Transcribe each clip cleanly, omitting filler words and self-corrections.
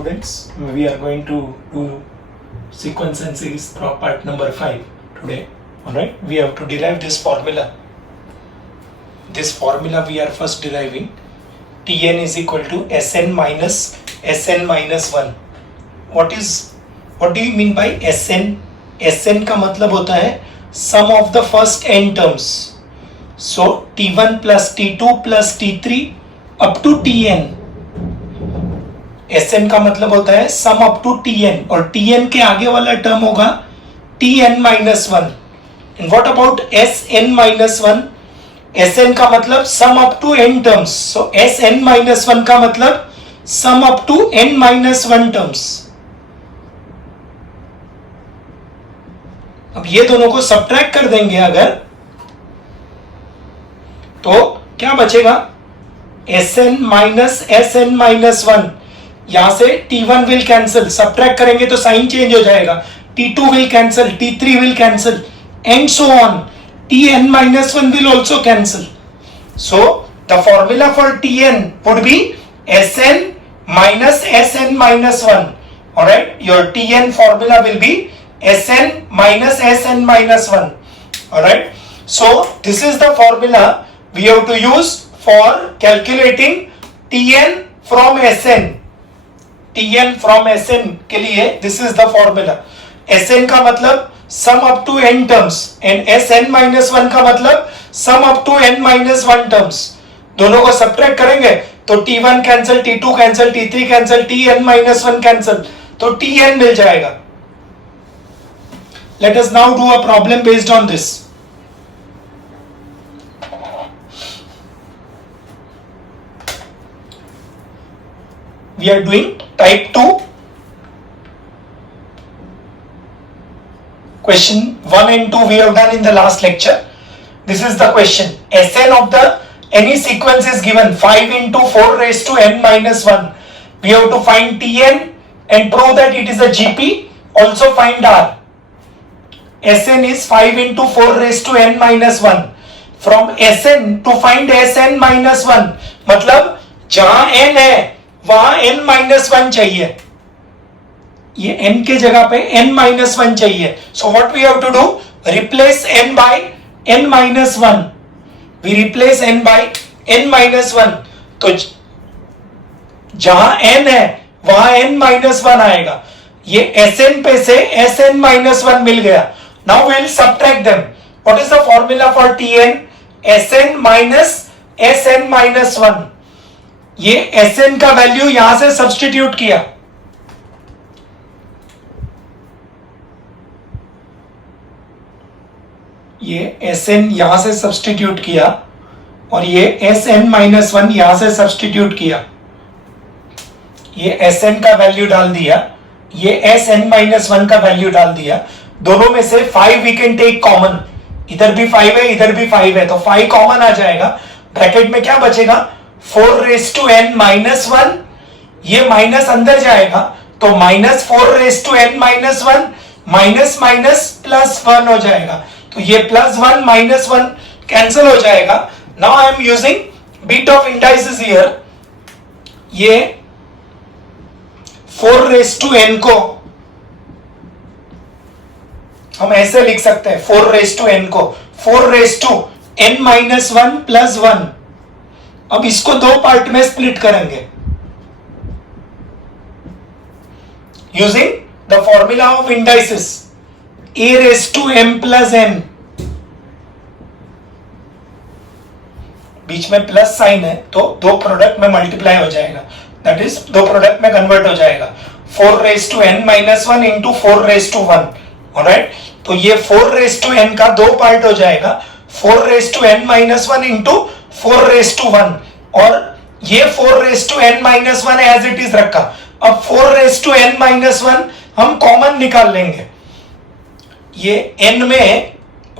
students, we are going to do sequence and series part number 5 today. Alright, we have to derive this formula. This formula we are first deriving. Tn is equal to Sn minus 1. What do you mean by Sn? Sn का मतलब होता है sum of the first n terms. So T1 plus T2 plus T3 up to Tn. Sn का मतलब होता है sum up to Tn और Tn के आगे वाला टर्म होगा Tn minus 1. And what about Sn minus 1? Sn का मतलब sum up to n terms. So Sn minus 1 का मतलब sum up to n minus 1 terms. अब ये दोनों को सब्ट्रैक्ट कर देंगे अगर, तो क्या बचेगा? Sn minus 1. यहां से T1 विल कैंसिल, सब्ट्रैक्ट करेंगे तो साइन चेंज हो जाएगा. T2 will cancel, T3 will cancel, and so on. Tn minus 1 will also cancel. So the formula for Tn would be Sn minus Sn minus 1. Alright, your Tn formula will be Sn minus Sn minus 1. Alright, so this is the formula we have to use for calculating Tn from Sn. Tn from Sn के लिए this is the formula. Sn का मतलब sum up to n terms and Sn minus 1 का मतलब sum up to n minus 1 terms. दोनों को subtract करेंगे तो T1 cancel, T2 cancel, T3 cancel, Tn minus 1 cancel, तो Tn मिल जाएगा. Let us now do a problem based on this. We are doing type 2. Question 1 and 2 we have done in the last lecture. This is the question. Sn of the any sequence is given 5 into 4 raised to n minus 1. We have to find Tn and prove that it is a GP. Also find R. Sn is 5 into 4 raised to n minus 1. From Sn to find Sn minus 1. मतलब जहां n है वहां n minus 1 चाहिए. ये n के जगह पे n minus 1 चाहिए. So what we have to do? Replace n by n minus 1. We replace n by n minus 1. तो जहां n है वहां n minus 1 आएगा. ये Sn पे से Sn minus 1 मिल गया. Now we will subtract them. What is the formula for Tn? Sn minus Sn minus 1. ये Sn का वैल्यू यहां से सब्स्टिट्यूट किया. ये Sn यहां से सब्स्टिट्यूट किया और ये Sn minus 1 यहां से सब्स्टिट्यूट किया. ये Sn का वैल्यू डाल दिया, ये Sn minus 1 का वैल्यू डाल दिया. दोनों में से 5 वी कैन टेक कॉमन. इधर भी 5 है, इधर भी 5 है, तो 5 कॉमन आ जाएगा. ब्रैकेट में क्या बचेगा? 4 raised to n minus 1. ये माइनस अंदर जाएगा तो minus 4 raised to n minus 1 minus minus plus 1 हो जाएगा. तो ये प्लस 1 माइनस 1 कैंसिल हो जाएगा. Now I am using bit of indices here. ये 4 raised to n को हम ऐसे लिख सकते हैं. 4 raised to n को 4 raised to n minus 1 plus 1. अब इसको दो पार्ट में स्प्लिट करेंगे using the formula of indices. a raised to m plus n. बीच में प्लस साइन है तो दो प्रोडक्ट में मल्टीप्लाई हो जाएगा. दैट इज दो प्रोडक्ट में कन्वर्ट हो जाएगा. 4 raised to n minus 1 into 4 raised to 1. Alright, तो ये 4 raised to n का दो पार्ट हो जाएगा. 4 raised to n minus 1 into 4 raised to 1 और ये 4 raised to n minus 1 as it is रखा. अब 4 raised to n minus 1 हम कॉमन निकाल लेंगे. ये n में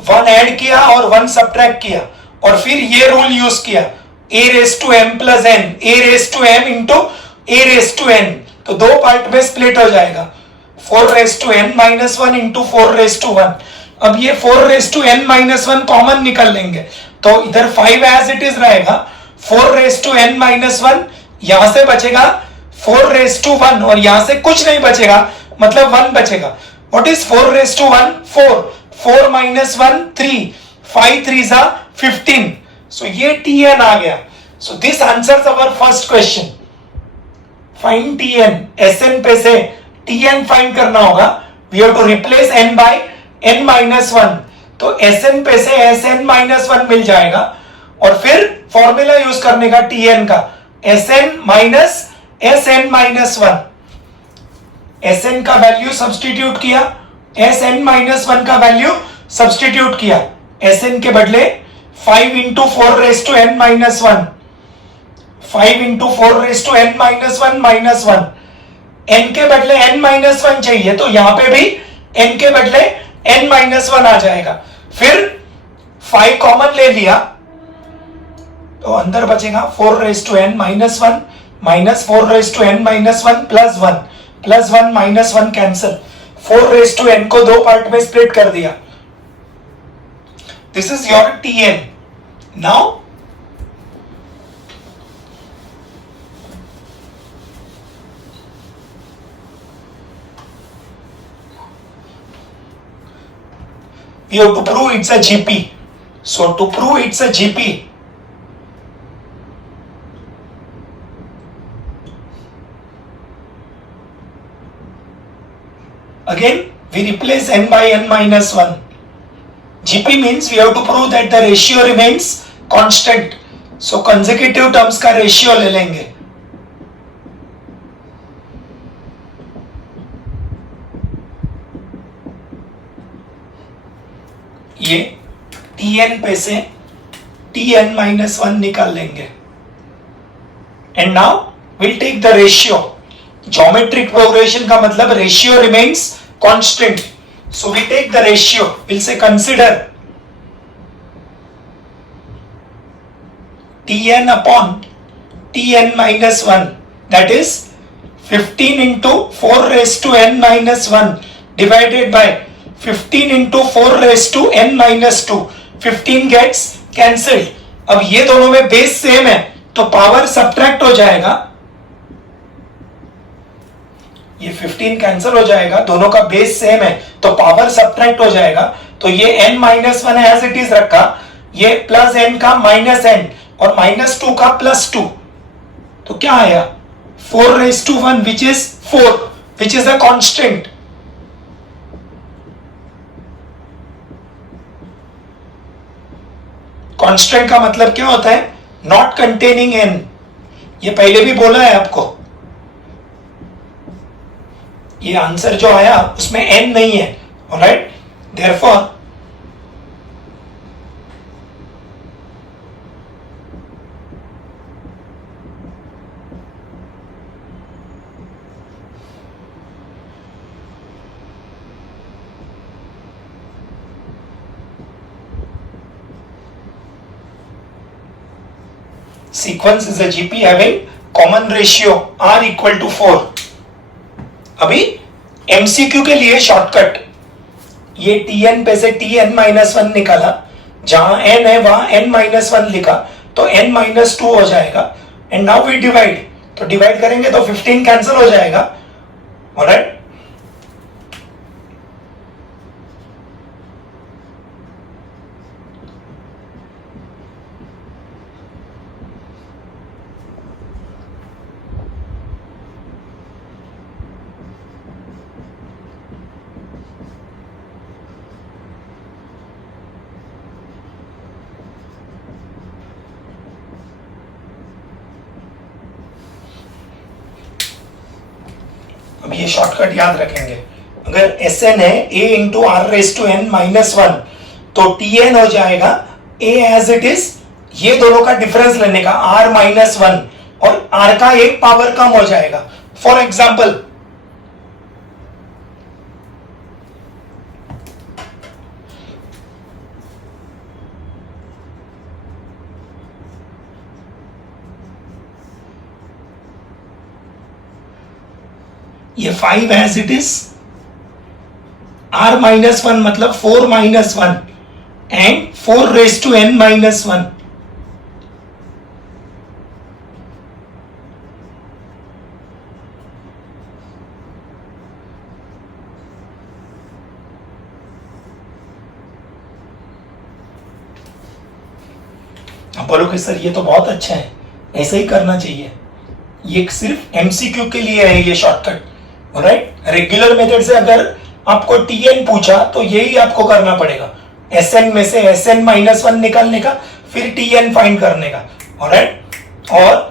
1 ऐड किया और 1 सब्ट्रैक्ट किया और फिर ये रूल यूज किया. a raised to m plus n, a raised to m into a raised to n. तो दो पार्ट में स्प्लिट हो जाएगा. 4 raised to n minus 1 into 4 raised to 1. अब ये 4 raised to n minus 1 common निकाल लेंगे तो इधर 5 एज इट इज रहेगा. 4 raised to n minus 1 यहां से बचेगा 4 रेस टू 1 और यहां से कुछ नहीं बचेगा, मतलब 1 बचेगा. What is 4 raise to 1? 4. 4 minus 1 3. 5 3s are 15. So ये Tn आ गया. So this answers our first question. Find Tn. Sn पे से Tn फाइंड करना होगा. We have to replace n by n minus 1. तो Sn पे से Sn minus 1 मिल जाएगा और फिर फॉर्मूला यूज करने का Tn का, Sn minus Sn minus 1. Sn का वैल्यू सब्स्टिट्यूट किया, Sn minus 1 का वैल्यू सब्स्टिट्यूट किया. Sn के बदले 5 into 4 raised to n minus 1. 5 into 4 raised to n minus 1 minus 1. n के बदले n minus 1 चाहिए, तो यहां पे भी n के बदले n minus 1 आ जाएगा. फिर 5 कॉमन ले लिया तो अंदर बचेगा 4 raised to n minus 1 minus 4 raised to n minus 1 plus 1 plus 1 minus 1 cancel. 4 raised to n को दो पार्ट में स्प्लिट कर दिया. This is your Tn. Now we have to prove it's a GP. So to prove it's a GP, again we replace n by n minus 1. GP means we have to prove that the ratio remains constant. So consecutive terms का ratio ले लेंगे. ये Tn पे से Tn minus 1 निकाल लेंगे. And now we'll take the ratio. Geometric progression का मतलब ratio remains constant. So we take the ratio. We'll say consider Tn upon Tn minus 1. That is 15 into 4 raised to n minus 1 divided by 15 into 4 raised to n minus 2. 15 gets cancelled. अब ये दोनों में base same है तो power subtract हो जाएगा. ये 15 cancel हो जाएगा, दोनों का बेस सेम है तो पावर सब्ट्रैक्ट हो जाएगा. तो ये n minus 1 as it is रखा, ये प्लस n का माइनस n और माइनस 2 का प्लस 2. तो क्या आया? 4 raised to 1 which is 4, which is a constant. Constant का मतलब क्या होता है? Not containing n. ये पहले भी बोला है आपको. ये आंसर जो आया उसमें n नहीं है. Alright, therefore sequence is a GP having common ratio r equal to 4. अभी MCQ के लिए शॉर्टकट, ये Tn पे से Tn minus 1 निकाला, जहां n है वहां n minus 1 लिखा तो n minus 2 हो जाएगा. एंड नाउ वी डिवाइड, तो डिवाइड करेंगे तो 15 कैंसिल हो जाएगा. ऑलराइट, अब ये शॉर्टकट याद रखेंगे. अगर Sn है a into r raise to n minus 1 तो Tn हो जाएगा a एज इट इज, ये दोनों का डिफरेंस लेने का r माइनस 1 और r का एक पावर कम हो जाएगा. फॉर एग्जाम्पल ये 5 as it is, r minus 1 मतलब 4 minus 1 and 4 raise to n minus 1. बोलोगे सर ये तो बहुत अच्छा है, ऐसे ही करना चाहिए, ये सिर्फ एमसीक्यू के लिए है ये शॉर्टकट, राइट। रेगुलर मेथड से अगर आपको टीएन पूछा तो यही आपको करना पड़ेगा, एसएन में से एसएन -1 निकालने का, फिर टीएन फाइंड करने का, ऑलराइट। और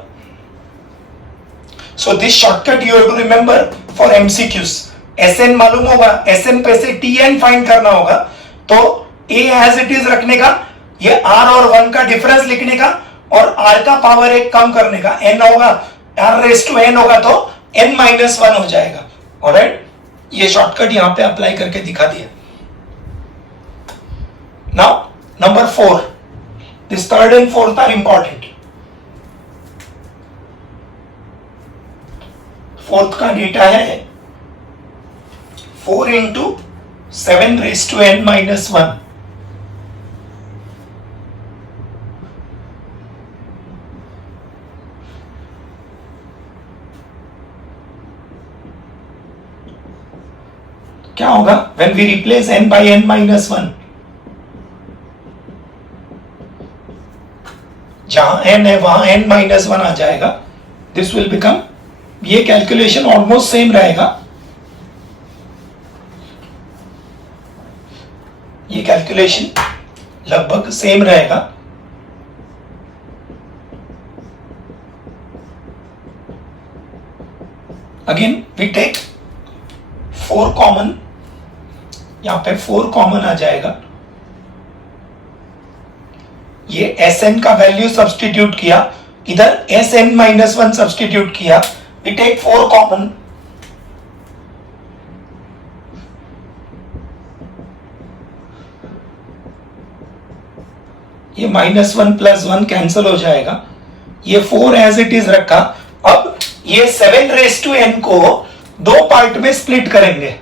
so this shortcut you have to remember for MCQs. SN मालूम होगा, एसएन पे से टीएन फाइंड करना होगा, तो ए एज इट इज रखने का, ये आर और 1 का डिफरेंस लिखने का, और आर का पावर 1 कम करने का, एन होगा, आर रेस टू एन होगा तो n -1 हो जाएगा, ऑलराइट। ये शॉर्टकट यहां पे अप्लाई करके दिखा दिया। Now number 4, this third and fourth are important. Fourth का डेटा है 4 into 7 raised to n minus 1. क्या होगा when we replace n by n minus 1? जहां n है वहां n minus 1 आ जाएगा। This will become, ये कैलकुलेशन ऑलमोस्ट सेम रहेगा, ये कैलकुलेशन लगभग सेम रहेगा। अगेन वी टेक 4 कॉमन, यहां पे 4 कॉमन आ जाएगा। ये Sn का वैल्यू सब्स्टिट्यूट किया, इधर Sn -1 सब्स्टिट्यूट किया, वी टेक 4 कॉमन। ये -1 + 1 कैंसिल हो जाएगा, ये 4 एज इट इज रखा। अब ये 7 रेस टू n को 2 पार्ट में स्प्लिट करेंगे,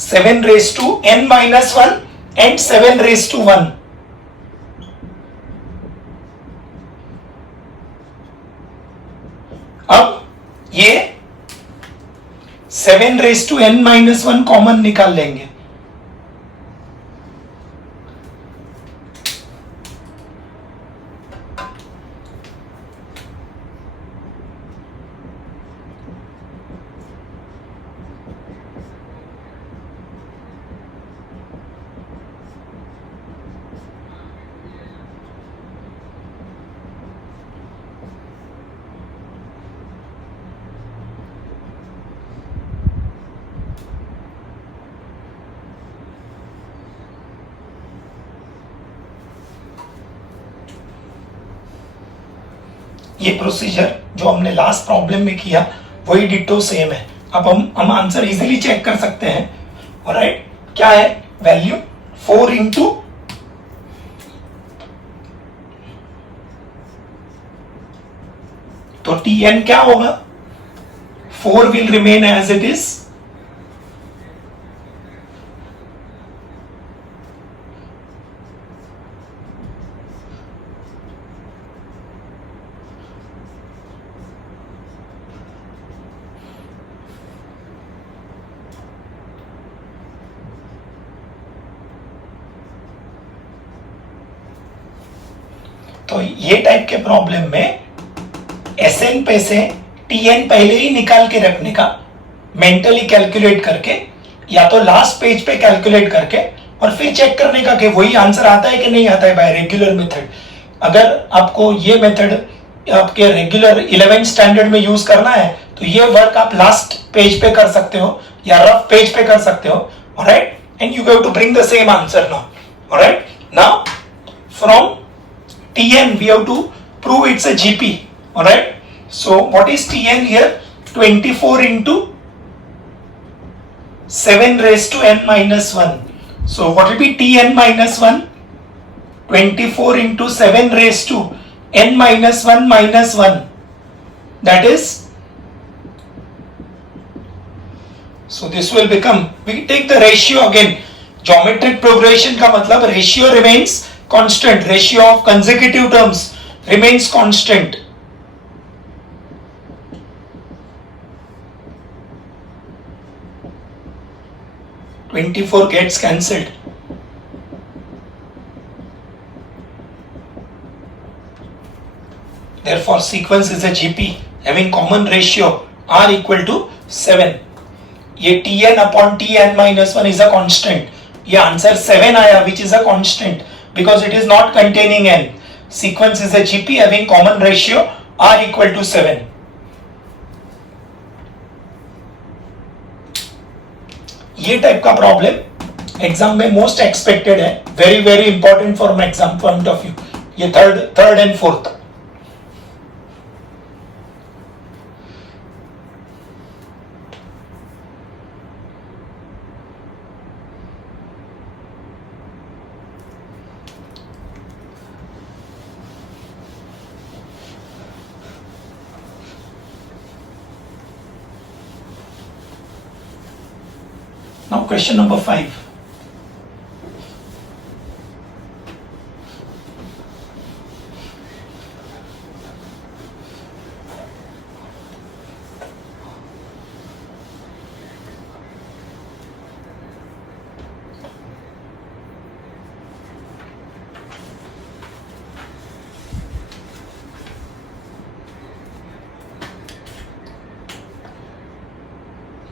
7 raise to n -1 and 7 raise to 1। अब ये 7 रेस टू n -1 कॉमन निकाल लेंगे। ये प्रोसीजर जो हमने लास्ट प्रॉब्लम में किया वही डिटो सेम है। अब हम आंसर इजीली चेक कर सकते हैं, ऑलराइट। क्या है वैल्यू 4 इंटू तो Tn क्या होगा, 4 will remain as it is, तो ये टाइप के प्रॉब्लम में Sn पे से Tn पहले ही निकाल के रखने का, मेंटली कैलकुलेट करके, या तो लास्ट पेज पे कैलकुलेट करके, और फिर चेक करने का कि वही आंसर आता है कि नहीं आता है बाय रेगुलर मेथड। अगर आपको ये मेथड आपके रेगुलर 11th स्टैंडर्ड में यूज करना है तो ये वर्क आप लास्ट पेज पे कर सकते हो या रफ पेज पे कर सकते हो, alright. And you have to bring the same answer now, alright. Now from Tn we have to prove it's a GP, alright. So what is Tn here? 24 into 7 raised to n minus 1. So what will be Tn minus 1? 24 into 7 raised to n minus 1 minus 1. That is, so this will become, we take the ratio again. Geometric progression का मतलब ratio remains constant, ratio of consecutive terms remains constant. (24) gets cancelled. Therefore, sequence is a GP having common ratio R equal to 7. ये Tn upon Tn minus 1 is a constant. ये answer 7 आया, which is a constant because it is not containing n. Sequence is a GP having common ratio R equal to 7. ये type का problem exam में most expected है, very very important for exam point of view. ये third and fourth. Now question number 5.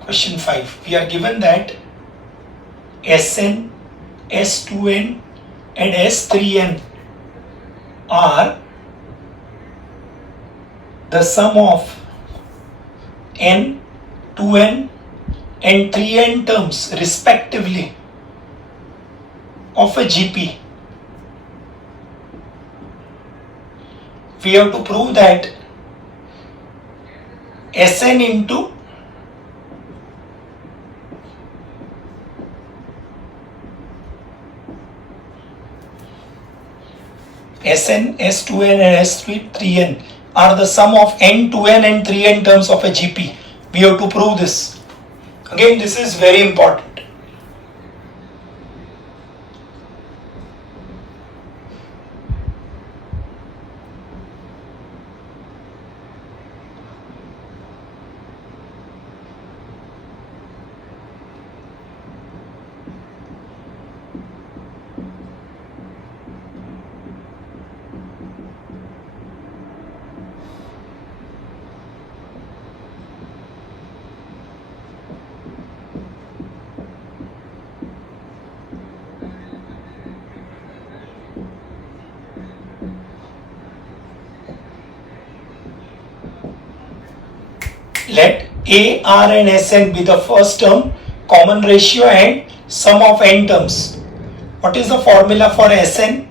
Question 5. We are given that Sn, S2n and S3n are the sum of n, 2n and 3n terms respectively of a GP. We have to prove that Sn into Sn, S2n and S3n are the sum of n, 2n and 3n terms of a GP. We have to prove this. Again, this is very important. Let A, R and Sn be the first term, common ratio and sum of n terms. What is the formula for Sn?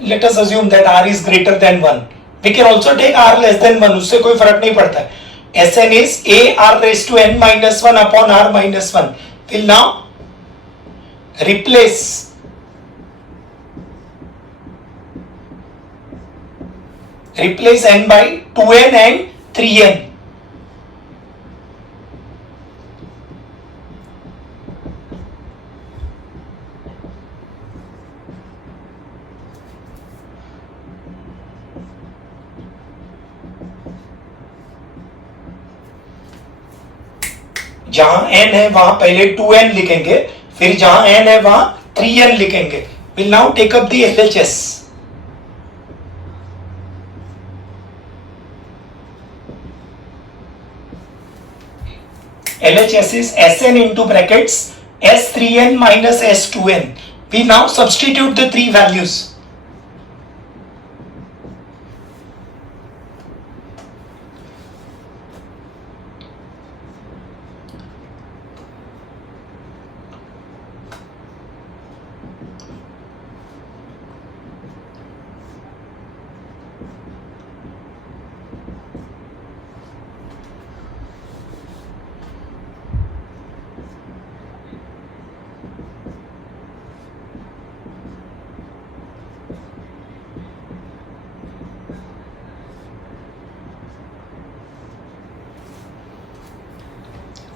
Let us assume that R is greater than 1. We can also take R less than 1, उससे कोई फर्क नहीं पड़ता है. Sn is A R raised to n minus 1 upon R minus 1. We'll now replace n by 2n and 3n. जहां n है वहां पहले 2n लिखेंगे, फिर जहां n है वहां 3n लिखेंगे. We'll now take up the LHS. LHS is Sn into brackets S3n minus S2n. We now substitute the three values.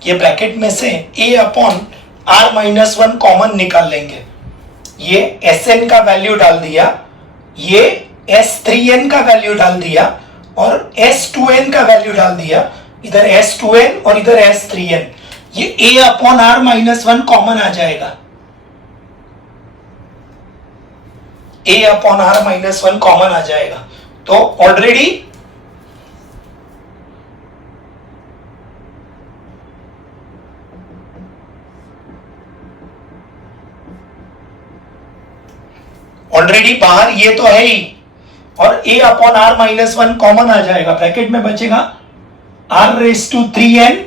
ये ब्रैकेट में से a upon r minus 1 common निकाल लेंगे. ये Sn का वैल्यू डाल दिया, ये S3n का वैल्यू डाल दिया और S2n का वैल्यू डाल दिया. इधर S2n और इधर S3n. ये a upon r minus 1 common आ जाएगा. a upon r minus one common आ जाएगा। तो ऑलरेडी बाहर ये तो है ही, और a upon r minus one common आ जाएगा, ब्रैकेट में बचेगा r raise to 3n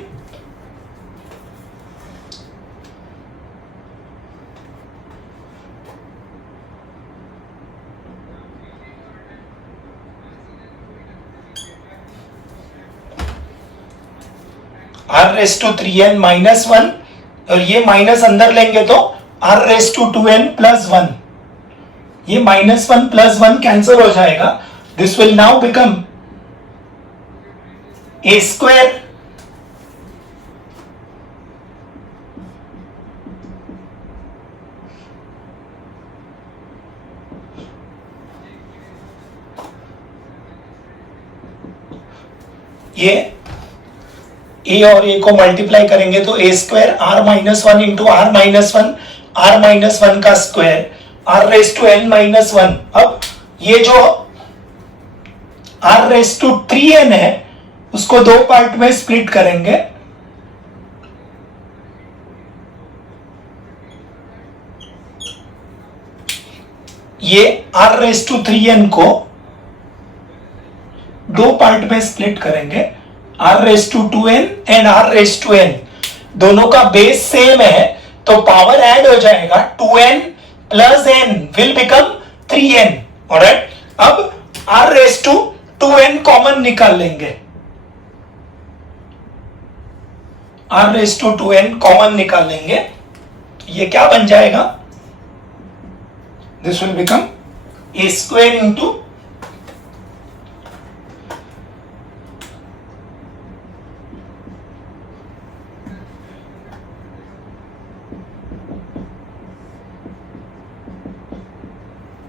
r raise to 3n minus one, और ये माइनस अंदर लेंगे तो r raise to 2n plus one, ये minus one plus one cancel हो जाएगा। This will now become a square ये a और a को मल्टीप्लाई करेंगे तो a square r minus one into r minus one, r minus one का square, r raise to n minus one. अब ये जो r रेस टू 3n है उसको दो पार्ट में स्प्लिट करेंगे। ये r रेस टू 3n को दो पार्ट में स्प्लिट करेंगे, r raise to 2n and r raise to n, दोनों का बेस सेम है तो पावर ऐड हो जाएगा, 2n plus n will become 3n। Alright, अब r raise to 2n common निकाल लेंगे, r raise to 2n common निकाल लेंगे, ये क्या बन जाएगा, this will become a square into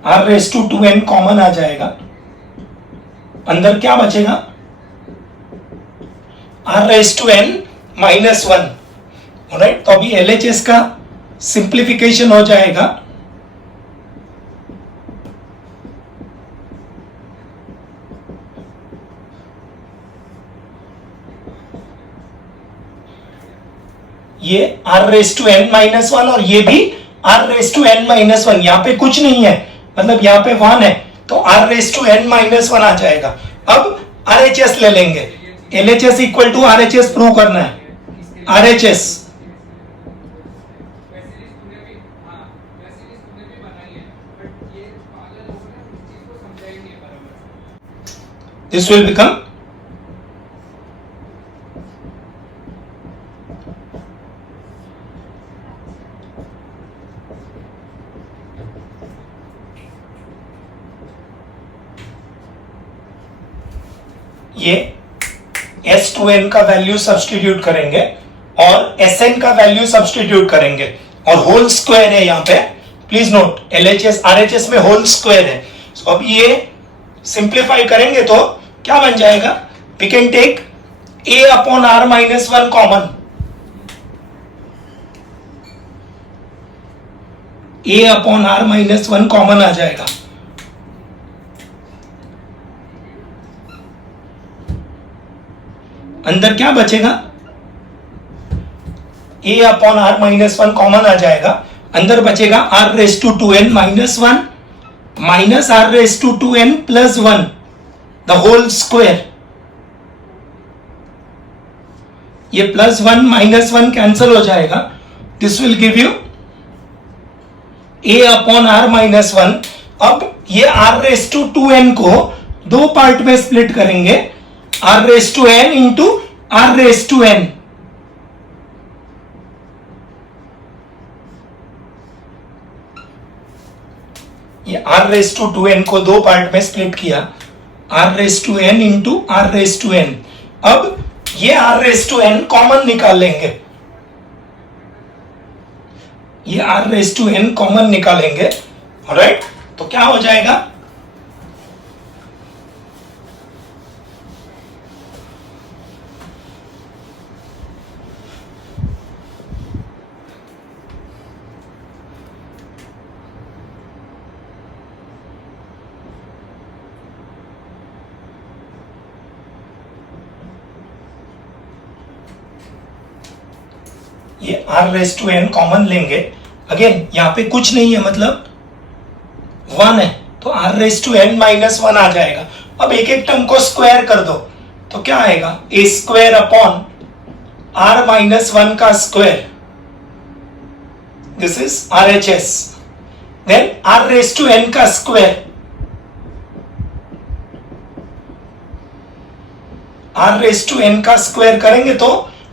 r raise to 2n common आ जाएगा, अंदर क्या बचेगा, r raise to n minus one. Right, तो अभी LHS का सिंप्लीफिकेशन हो जाएगा, ये r raise to n minus one और ये भी r raise to n minus one, यहां पे कुछ नहीं है, मतलब यहां पे 1 है तो r raise to n minus one आ जाएगा। अब RHS ले लेंगे, LHS equal to RHS prove करना है, RHS this will become ये S2n का वैल्यू सब्स्टिट्यूट करेंगे और Sn का वैल्यू सब्स्टिट्यूट करेंगे और होल स्क्वायर है यहाँ पे, प्लीज नोट LHS RHS में होल स्क्वायर है। तो अब ये सिंप्लीफाई करेंगे तो क्या बन जाएगा, we can take a upon r minus one common, a upon r minus one common आ जाएगा, अंदर क्या बचेगा, a upon r minus one common आ जाएगा, अंदर बचेगा r raise to 2n minus one minus r raise to 2n plus one the whole square, ये plus one minus one cancel हो जाएगा, this will give you a upon r minus one. अब ये r raise to 2n को दो part में split करेंगे, r raise to n into r raise to n, ये r रेस टू 2n को दो पार्ट में स्प्लिट किया, r raise to n into r raise to n। अब ये r raise to n common निकाल लेंगे, ये r raise to n common निकालेंगे, ऑलराइट, तो क्या हो जाएगा, ये r raise to n common लेंगे, अगेन यहाँ पे कुछ नहीं है मतलब 1 है, तो r raise to n minus 1 आ जाएगा। अब एक एक टर्म को स्क्वायर कर दो तो क्या आएगा, a square upon r minus 1 का square, this is RHS, then r raise to n का square, r raise to n का स्क्वायर करेंगे तो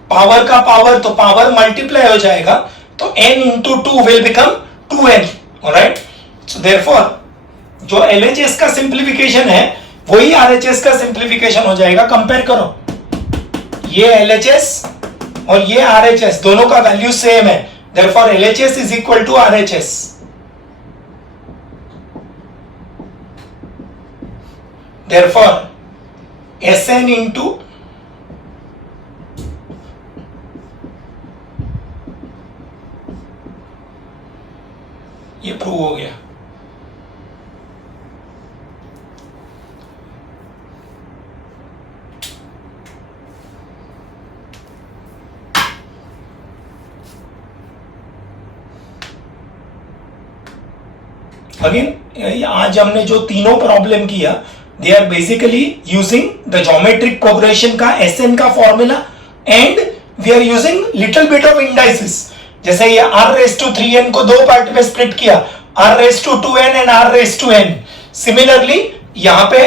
पावर का पावर, तो पावर मल्टीप्लाई हो जाएगा, तो n into 2 will become 2n, alright. So therefore जो LHS का सिंप्लीफिकेशन है वही RHS का सिंप्लीफिकेशन हो जाएगा। कंपेयर करो, ये LHS और ये RHS दोनों का वैल्यू सेम है, therefore LHS is equal to RHS। Therefore Sn into ये प्रूव हो गया। अगेन आज हमने जो तीनों प्रॉब्लम किया, they are basically using the geometric progression का Sn का formula and we are using little bit of indices. जैसे ये r रेस टू 3n को दो पार्ट में स्प्लिट किया, r raise to 2n and r raise to n। Similarly यहाँ पे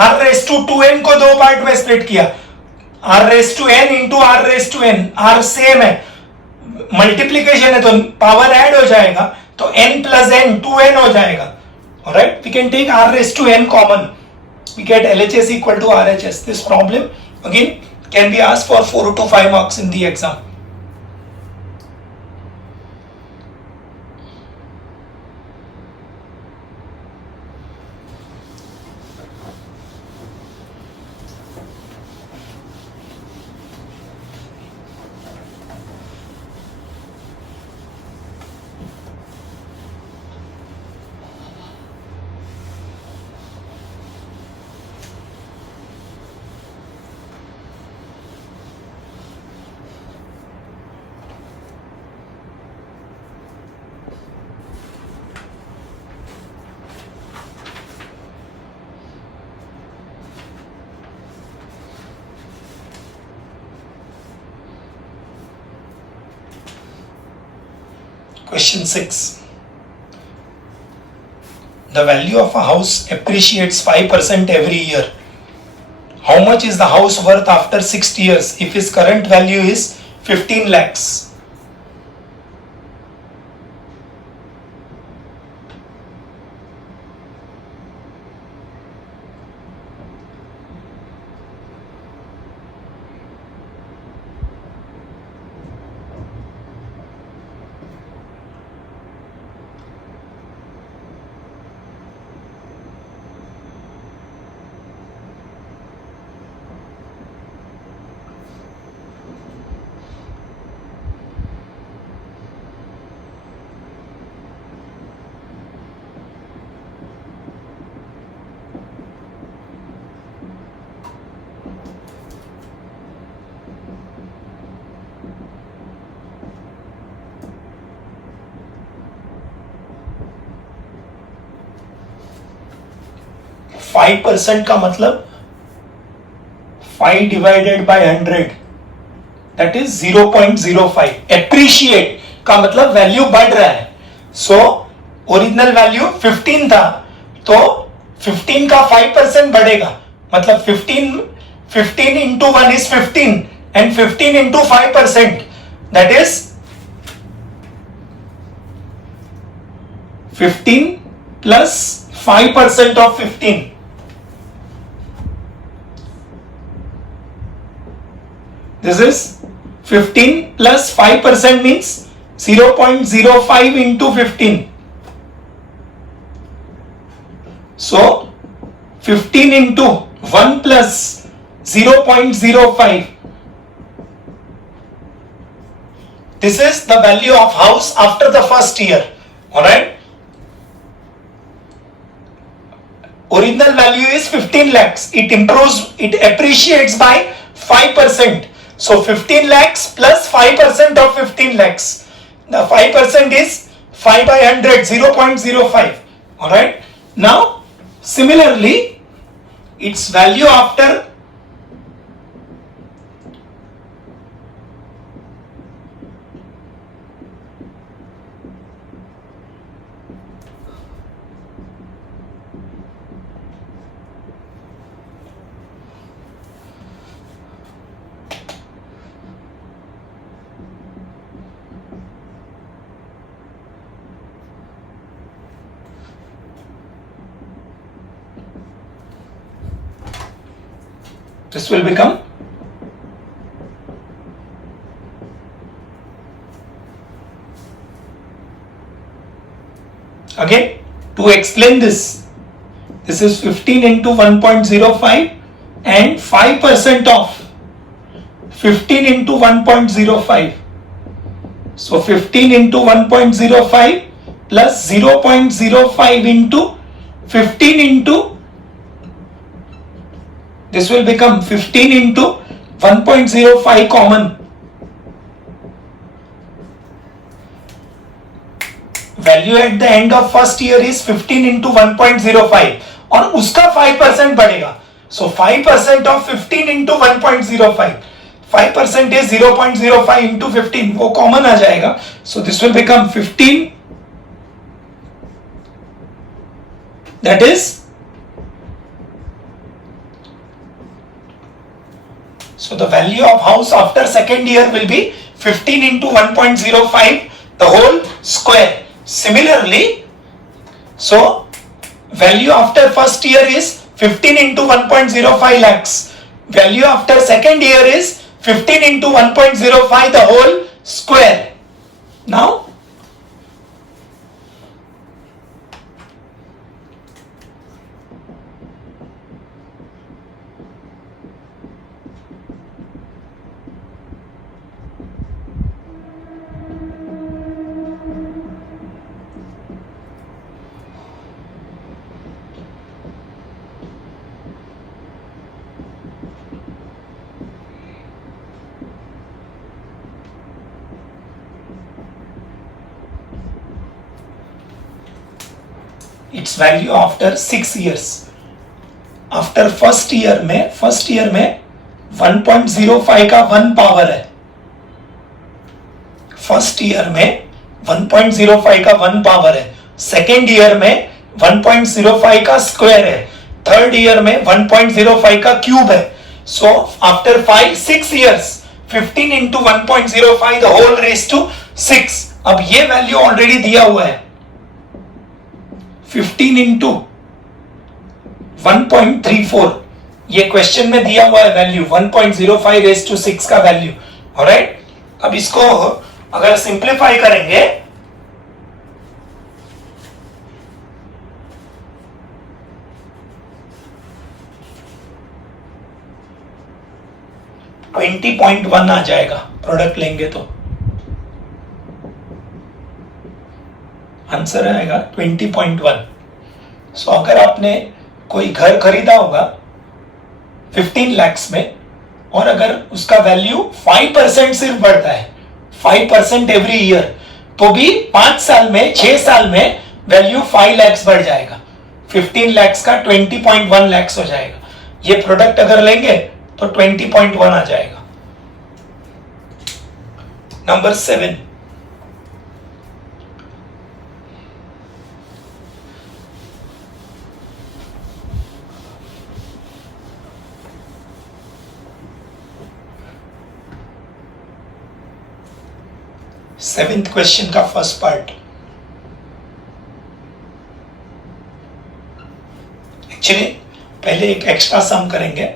r रेस टू 2n को दो पार्ट में स्प्लिट किया, r raise to n into r raise to n, r same है, मल्टीप्लीकेशन है तो पावर ऐड हो जाएगा, तो n प्लस n 2n हो जाएगा, alright. We can take r raise to n common, we get LHS equal to RHS. This problem again can be asked for 4 to 5 marks in the exam. Question 6. The value of a house appreciates 5% every year. How much is the house worth after 6 years if its current value is 15 lakhs? Five percent का मतलब 5 divided by 100 that is 0.05। Appreciate का मतलब value बढ़ रहा है। So original value 15 था तो 15 का 5% बढ़ेगा, मतलब 15 into 1 is 15 and 15 into 5% that is 15 plus 5% of 15, this is 15 plus 5% means 0.05 into 15. So 15 into 1 plus 0.05. This is the value of house after the first year. Alright. Original value is 15 lakhs. It improves, it appreciates by 5%. So 15 lakhs plus 5% of 15 lakhs. The 5% is 5 by 100, 0.05. Alright. Now, similarly, its value after this will become again to explain this is 15 into 1.05 and 5% of 15 into 1.05. So 15 into 1.05 plus 0.05 into 15 into, this will become 15 into 1.05 common. Value at the end of first year is 15 into 1.05 और उसका 5% बढ़ेगा. So 5% of 15 into 1.05. 5% is 0.05 into 15. वो common आ जाएगा. So this will become 15. That is, so the value of house after second year will be 15 into 1.05 the whole square. Similarly, so value after first year is 15 into 1.05 lakhs. Value after second year is 15 into 1.05 the whole square. Now, its value after 6 years. After first year में 1.05 का 1 power है. First year में 1.05 का 1 power है. Second year में 1.05 का square है. Third year में 1.05 का क्यूब है. So after 6 years 15 into 1.05 the whole raised to 6. अब ये वैल्यू ऑलरेडी दिया हुआ है 15 into 1.34. ये क्वेश्चन में दिया हुआ है वैल्यू 1.05 रेज टू 6 का वैल्यू. ऑलराइट, अब इसको अगर सिंप्लीफाई करेंगे $20.1 आ जाएगा. प्रोडक्ट लेंगे तो आंसर आएगा 20.1. सो अगर आपने कोई घर खरीदा होगा 15 lakhs में और अगर उसका वैल्यू 5% सिर्फ बढ़ता है 5% एवरी ईयर, तो भी 5 साल में 6 साल में वैल्यू 5 lakhs बढ़ जाएगा. 15 lakhs का 20.1 lakhs हो जाएगा. ये प्रोडक्ट अगर लेंगे तो 20.1 आ जाएगा. नंबर 7. सेवेंथ क्वेश्चन का फर्स्ट पार्ट. एक्चुअली पहले एक एक्स्ट्रा सम करेंगे.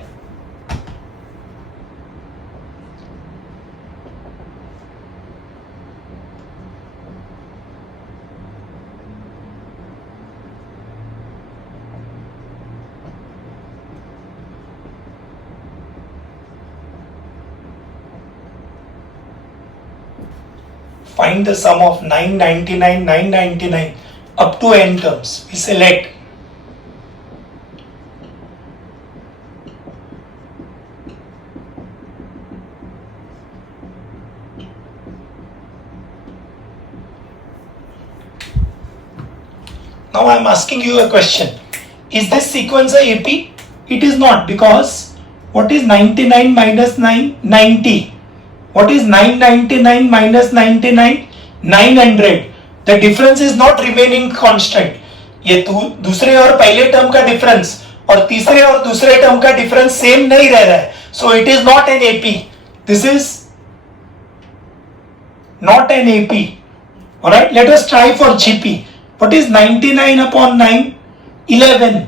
Find the sum of 999, 999 up to n terms. We select Now I am asking you a question. Is this sequence a AP? It is not, because what is 99 minus 9? 90. What is 999 minus 99? 900. The difference is not remaining constant. ये दूसरे और पहले term का difference और तीसरे और दूसरे term का डिफरेंस सेम नहीं रह रहा है. So it is not an AP. This is not an AP. Alright, let us try for GP. What is 99 upon 9? 11.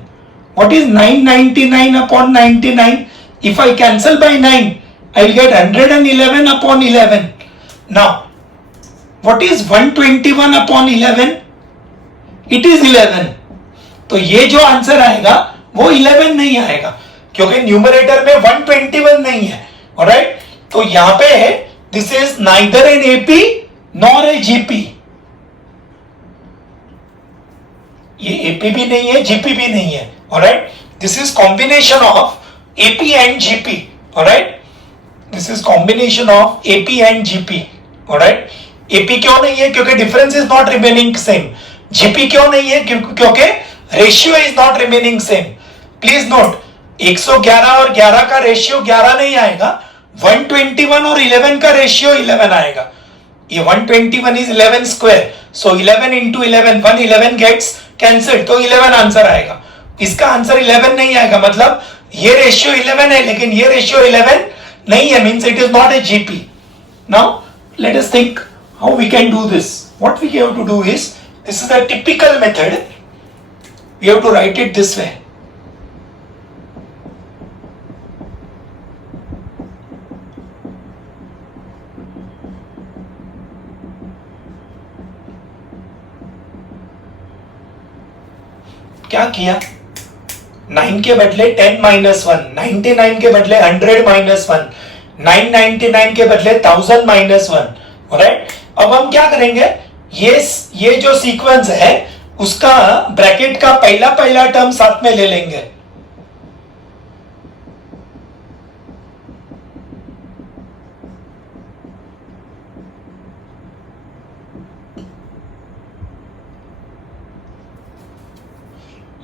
What is 999 upon 99? If I cancel by 9, I will get 111 upon 11. Now, what is 121 upon 11? It is 11. तो ये जो answer आएगा वो 11 नहीं आएगा, क्योंकि numerator में 121 नहीं है. ऑलराइट, तो यहां पे है this is neither an AP nor a GP. ये एपी भी नहीं है, जीपी भी नहीं है. Alright, this is combination of AP and GP. Alright, this is combination of AP and GP. Alright, AP क्यों नहीं है? क्योंकि difference is not remaining same. GP क्यों नहीं है? क्योंकि ratio is not remaining same. Please note, 111 और 11 का रेशियो 11 नहीं आएगा, 121 और 11 का रेशियो 11 आएगा. ये 121 is 11 square, so 11 into 11, 111 gets cancelled, तो 11 आंसर आएगा. इसका आंसर 11 नहीं आएगा, मतलब ये रेशियो 11 है लेकिन ये रेशियो 11 नहीं है, means it is not a GP. Now let us think how we can do this. What we have to do is, this is a typical method. We have to write it this way. क्या किया? 9 के बदले 10 minus 1, 99 के बदले 100 minus 1, 999 के बदले 1000 minus 1. Right, अब हम क्या करेंगे, ये जो सीक्वेंस है उसका ब्रैकेट का पहला टर्म साथ में ले लेंगे.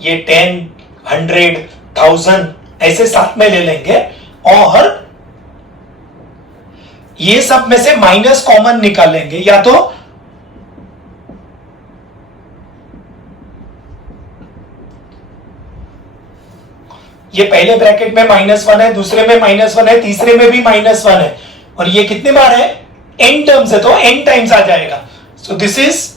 ये 10, 100, 1000 ऐसे साथ में ले लेंगे और ये सब में से माइनस कॉमन निकालेंगे. या तो ये पहले ब्रैकेट में -1 है, दूसरे में -1 है, तीसरे में भी -1 है, और ये कितने बार है? n टर्म्स है, तो n टाइम्स आ जाएगा. So this is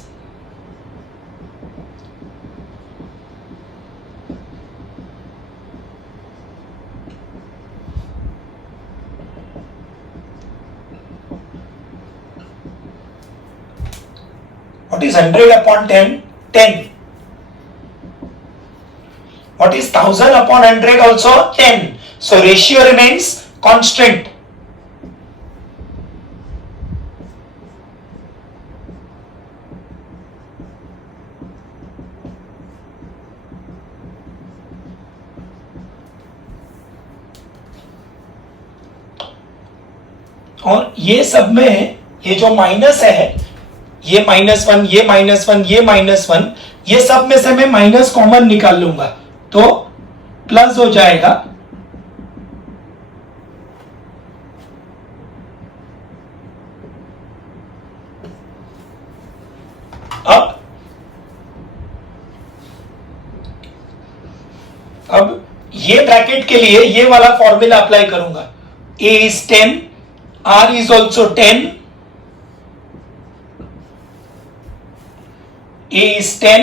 what is 100 upon 10? 10. What is 1000 upon 100? Also 10. So ratio remains constant. और ये सब में ये जो माइनस है, ये -1, ये -1, ये -1, ये सब में से मैं माइनस कॉमन निकाल लूंगा तो प्लस हो जाएगा. अब ये ब्रैकेट के लिए ये वाला फॉर्मूला अप्लाई करूंगा. A is 10, R is also 10, A is 10,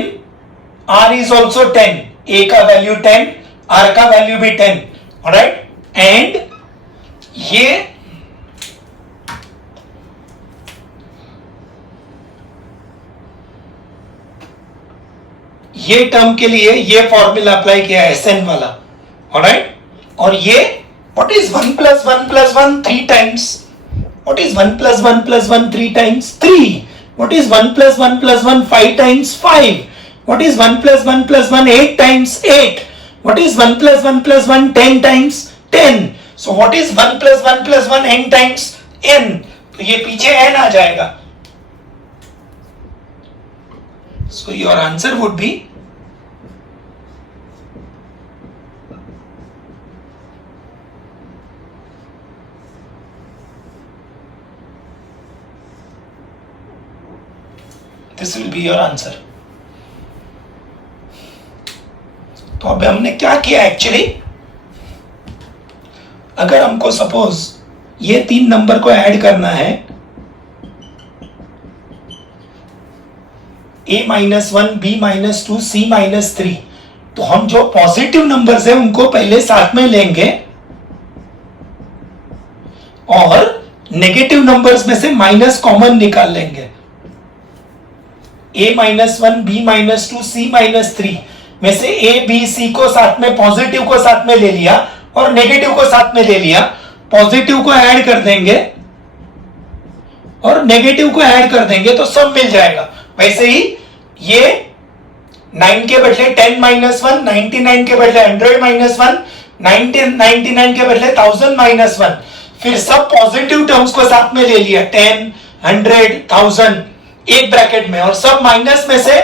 R is also 10. A का वैल्यू 10, R का वैल्यू भी 10. ऑलराइट, एंड ये टर्म के लिए ये फॉर्मूला अप्लाई किया है SN वाला. ऑलराइट, और ये what is 1 + 1 + 1 3 times. What is 1 + 1 + 1 3 times? 3. What is 1 + 1 + 1 5 times? 5. What is 1 + 1 + 1 8 times? 8. What is 1 + 1 + 1 10 times? 10. So what is 1 + 1 + 1 n times? n. तो ये पीछे n आ जाएगा. So your answer would be this will be your answer. तो अब हमने क्या किया actually, अगर हमको सपोज ये 3 नंबर को ऐड करना है, a-1, b-2, c-3, तो हम जो पॉजिटिव नंबर्स है उनको पहले साथ में लेंगे और नेगेटिव नंबर्स में से माइनस कॉमन निकाल लेंगे। a-1, b-2, c-3 में से a, b, c को साथ में, पॉजिटिव को साथ में ले लिया और नेगेटिव को साथ में ले लिया। पॉजिटिव को ऐड कर देंगे और नेगेटिव को ऐड कर देंगे तो सब मिल जाएगा। वैसे ही ये 9 के बदले 10 -1, 99 के बदले 100 -1, 99 के बदले 1000 -1, फिर सब पॉजिटिव टर्म्स को साथ में ले लिया, 10, 100, 1000 एक ब्रैकेट में, और सब माइनस में से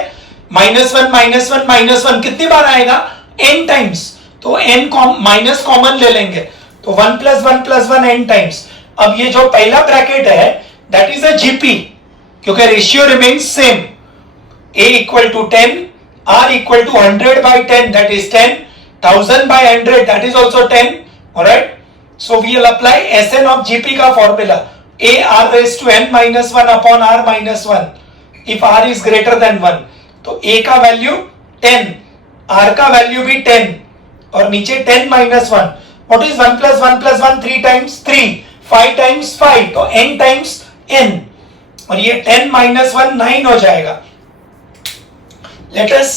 -1 -1 -1 कितनी बार आएगा, n टाइम्स, तो n माइनस कॉमन ले लेंगे, तो 1 + 1 + 1 n टाइम्स। अब ये जो पहला ब्रैकेट है दैट इज अ जीपी, क्योंकि ratio remains same, a = 10, r = 100/10 that is 10, 1000/100 that is also 10, alright। So we will apply Sn of GP का formula, a r⁻n - 1/r-1 if r is greater than 1, तो a का value 10, r का value भी 10 और नीचे 10 - 1, what is 1 + 1 + 1 3 times 3, 5 times 5, तो n times n, और ये 10 - 1 9 हो जाएगा। Let us,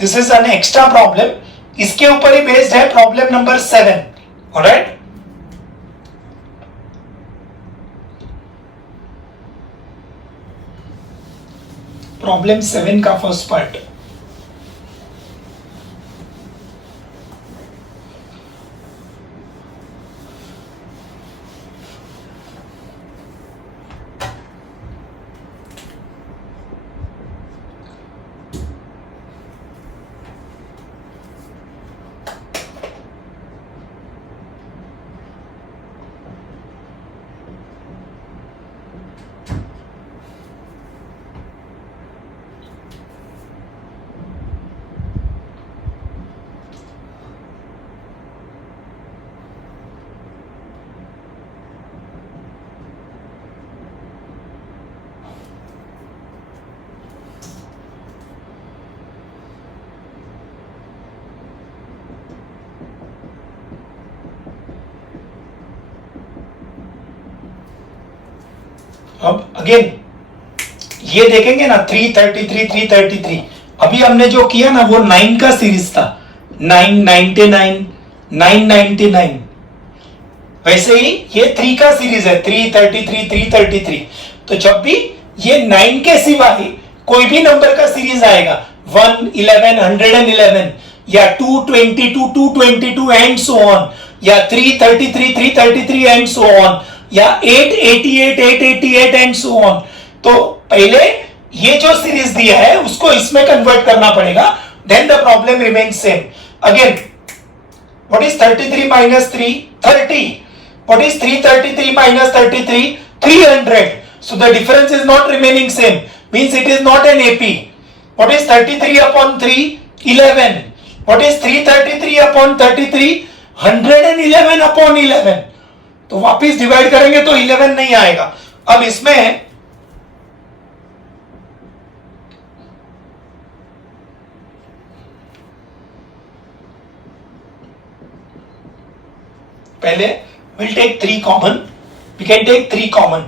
this is an extra problem, इसके ऊपर ही बेस्ड है प्रॉब्लम नंबर 7, alright। प्रॉब्लम 7 का फर्स्ट पार्ट, अब अगेन ये देखेंगे ना 333 333, अभी हमने जो किया ना वो 9 का सीरीज था, 999 999, वैसे ही ये 3 का सीरीज है, 333 333। तो जब भी ये 9 के सिवाय कोई भी नंबर का सीरीज आएगा, 1 11 111 या 222 222 एंड सो ऑन, या 333 333 एंड सो ऑन, या 888 888 एंड सो ऑन, तो पहले ये जो सीरीज दिया है उसको इसमें कन्वर्ट करना पड़ेगा, then the problem remains same. Again what is 33 - 3 30, what is 333 - 33 300, so the difference is not remaining same, means it is not an AP। what is 33/3 11, what is 333/33 111/11, तो वापिस डिवाइड करेंगे तो 11 नहीं आएगा। अब इसमें पहले we'll take 3 common, we can take 3 common,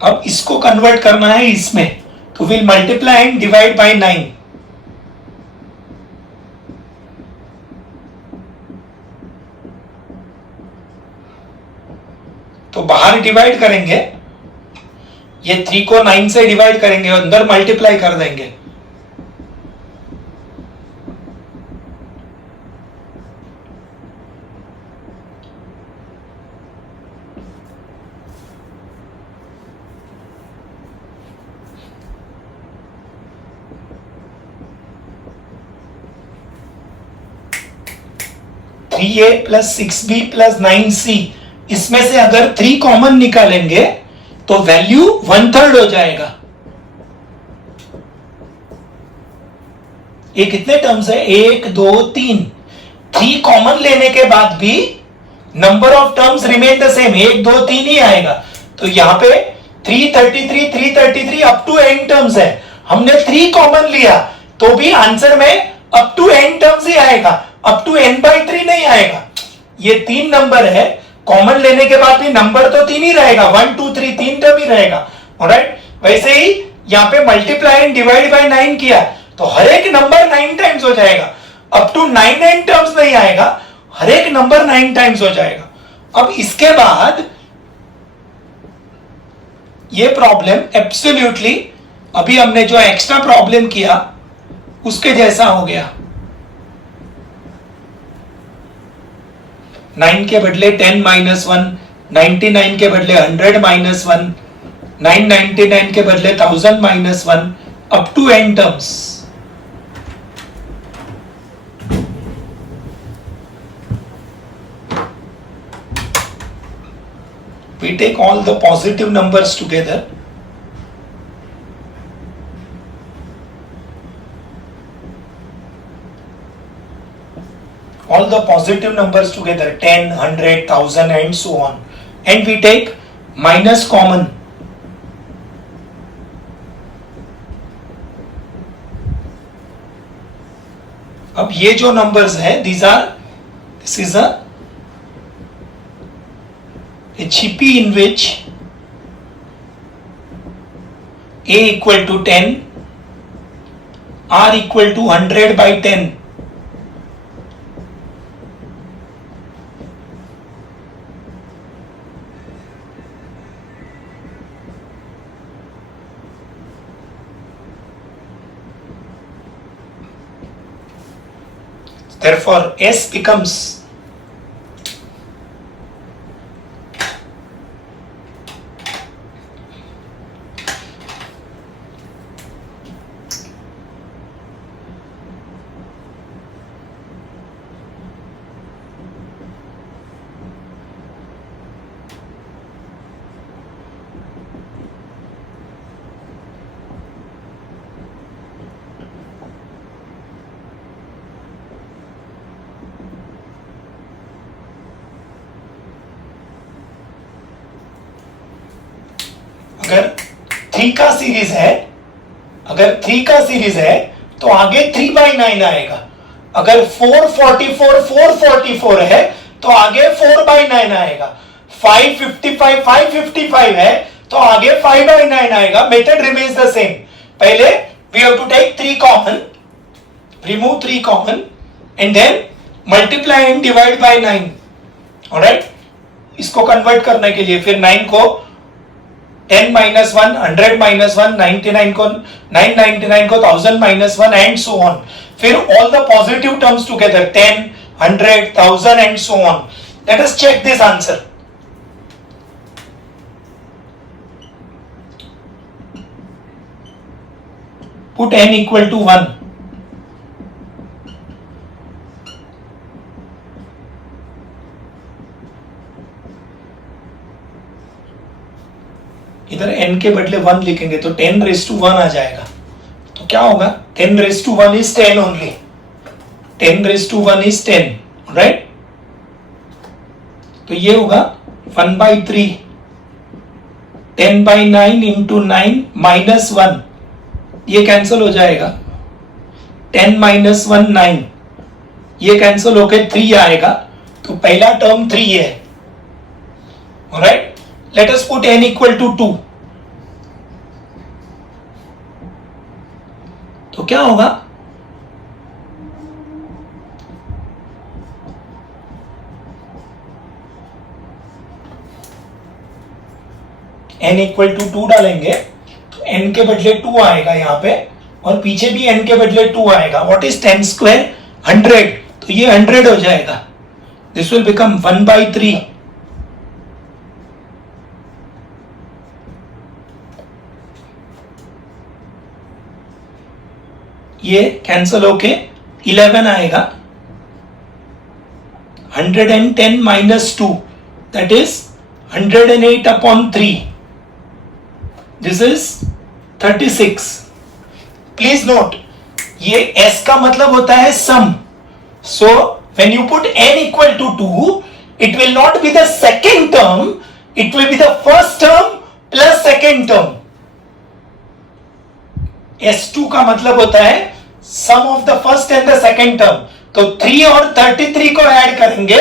अब इसको कन्वर्ट करना है इसमें, तो will multiply and divide by 9, तो बाहर डिवाइड करेंगे, ये 3 को 9 से डिवाइड करेंगे, अंदर मल्टीप्लाई कर देंगे, 3a plus 6b plus 9c, इसमें से अगर 3 कॉमन निकालेंगे तो वैल्यू 1/3 हो जाएगा। ये कितने टर्म्स है? 1 2 3। 3 कॉमन लेने के बाद भी number of terms remain the same, 1 2 3 ही आएगा। तो यहां पे 333 अप टू n टर्म्स है। हमने 3 कॉमन लिया तो भी आंसर में अप टू n टर्म्स ही आएगा, अप टू n/3 नहीं आएगा। ये 3 नंबर है, कॉमन लेने के बाद भी नंबर तो 3 ही रहेगा, 1 2 3 3 टर्म ही रहेगा। ऑलराइट, वैसे ही यहां पे मल्टीप्लाई एंड डिवाइड बाय 9 किया तो हर एक नंबर 9 टाइम्स हो जाएगा, अप टू 9 टर्म्स नहीं आएगा, हर एक नंबर 9 टाइम्स हो जाएगा। अब इसके बाद ये प्रॉब्लम एब्सोल्युटली अभी हमने जो एक्स्ट्रा प्रॉब्लम किया उसके जैसा हो गया। 9 के बदले 10 माइनस 1, 99 के बदले 100 माइनस 1, 999 के बदले 1000 minus 1, up to n terms. We take all the positive numbers together. All the positive numbers together, 10, 100, 1000 and so on. And we take minus common. अब ये जो numbers है, this is a GP in which A equal to 10, R equal to 100 by 10. Therefore, S becomes अगर 3 का series है, अगर 3 का series है तो आगे 3/9 आएगा। अगर 444 है तो आगे 4/9 आएगा। 555 है तो आगे 5/9 आएगा। Method remains the same. पहले वी हैव टू टेक 3 कॉमन, remove 3 common and then multiply and divide by 9। Alright, इसको कन्वर्ट करने के लिए फिर 9 को 10 माइनस 1, 100 माइनस 1, 99 को 999 को 1000 माइनस 1 एंड सो ऑन। फिर all the positive terms together 10, 100, 1000 and so on. Let us check this answer. Put n equal to 1. इधर n के बदले 1 लिखेंगे तो 10 raised to 1 आ जाएगा। तो क्या होगा? 10 raised to 1 is 10 only. 10 raised to 1 is 10, right? तो ये होगा 1/3, 10/9 into 9 minus 1, ये कैंसिल हो जाएगा। 10 minus 1 9, ये कैंसिल होके 3 आएगा। तो पहला टर्म 3 है। Alright, let us put n equal to 2. तो क्या होगा? n equal to 2 डालेंगे तो n के बदले 2 आएगा यहाँ पे, और पीछे भी n के बदले 2 आएगा। What is 10 square? 100। तो ये 100 हो जाएगा। This will become 1/3। ये कैंसिल होके 11 आएगा। 110 minus 2, that is 108 upon 3. This is 36. Please note, ये S का मतलब होता है sum. So when you put n equal to 2, it will not be the second term, it will be the first term plus second term. S2 का मतलब होता है sum of the first and the second term. तो 3 और 33 को add करेंगे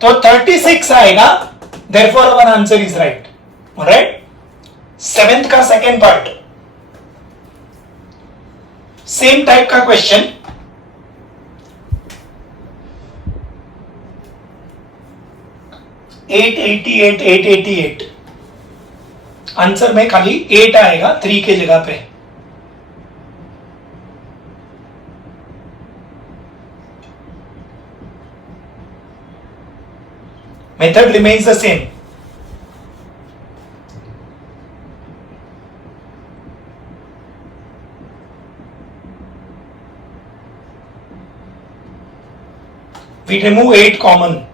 तो 36 आएगा. Therefore our answer is right. Alright? 7th का second part. Same type का question. $888. आंसर में खाली 8 आएगा 3 के जगह पे. Method remains the same. We remove 8 common.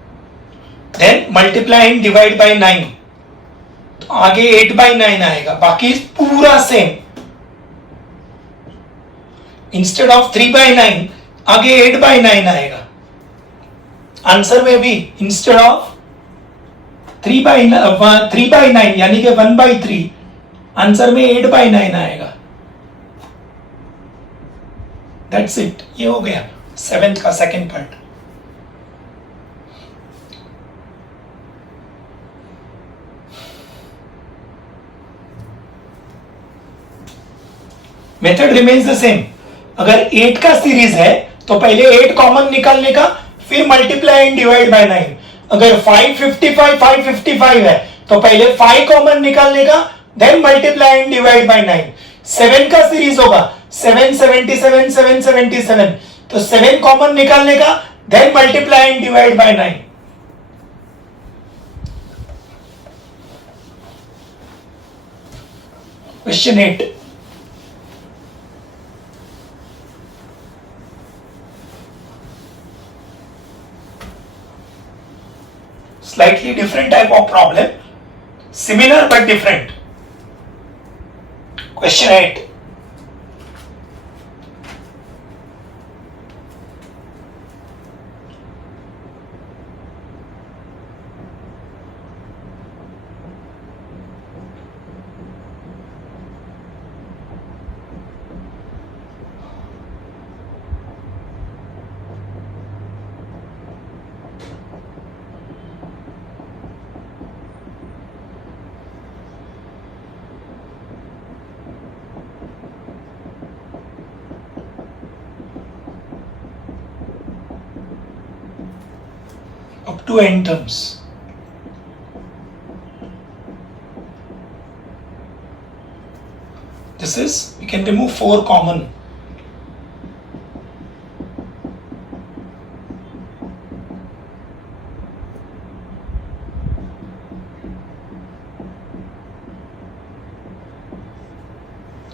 Then multiply and divide by 9. तो आगे 8 by 9 आएगा. बाकी पूरा सेम. Instead of 3 by 9, आगे 8 by 9 आएगा. आंसर में भी instead of 3 by 9 यानी कि 1 by 3, आंसर में 8 by 9 आएगा. That's it. ये हो गया 7th का second part. Method remains the same. अगर 8 का सीरीज है तो पहले 8 कॉमन निकालने का, फिर मल्टीप्लाई एंड डिवाइड बाय 9. अगर 555 है तो पहले 5 कॉमन निकालने का, then multiply and divide by 9. 7 का सीरीज होगा 777 तो 7 कॉमन निकालने का, then multiply and divide by 9. Question 8. Slightly different type of problem, similar but different. Question 8. Up to n terms. This is, we can remove 4 common.